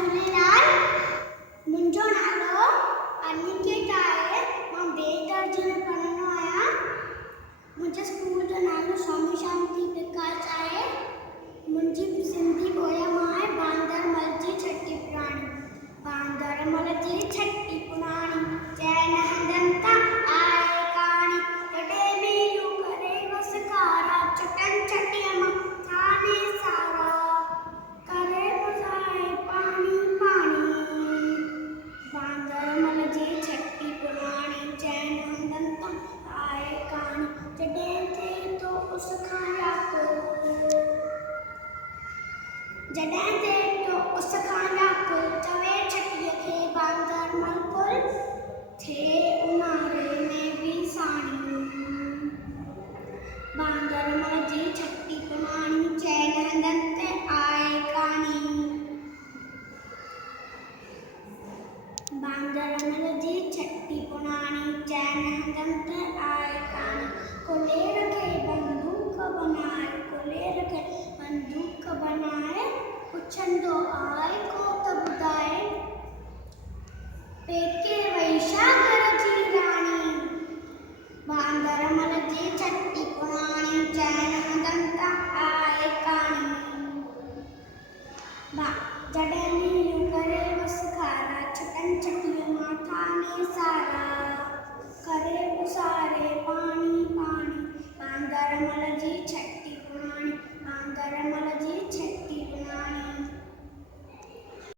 झूलेलाल। मुंहिंजो नालो अनिकेत आहे। मां ॿिए दर्जे में पढ़ंदो आहियां। मुंहिंजे स्कूल जो नालो स्वामी शांति प्रकाश आहे। मुंहिंजी सिंधी पोयम आहे बांदरमल जी छठी पुराणी। बांदरमल जी छठी पुराणी चैन हंधनि तां आहे कहाणी। तॾहिं मीलू करे वसकारा चटनि छटीअ मां थाने सारा करे बुझाए पाणी पाणी। बांदरमल जी छठी पुराणी चैन हंधनि तां आहे कहाणी। जॾहिं थिए थो उस खां याको जॾहिं थिए थो उस खां याको चवे छटीअ खे बांदरमल कुल थिए उन्हारे में बि साणी। बांदरमल जी छठी पुराणी चैन हंधनि ते आहे कहाणी। बांदरमल जी छठी पुराणी चैन हंधनि ते आहे कहाणी। कुलेर खे बंदूक बनाए कुलेर खे बंदूक बनाए पुछंदो आहे को त ॿुधाए पेके वई छा घर जी राणी। बांदरमल जी छठी पुराणी चैन हंधनि तां आहे कहाणी।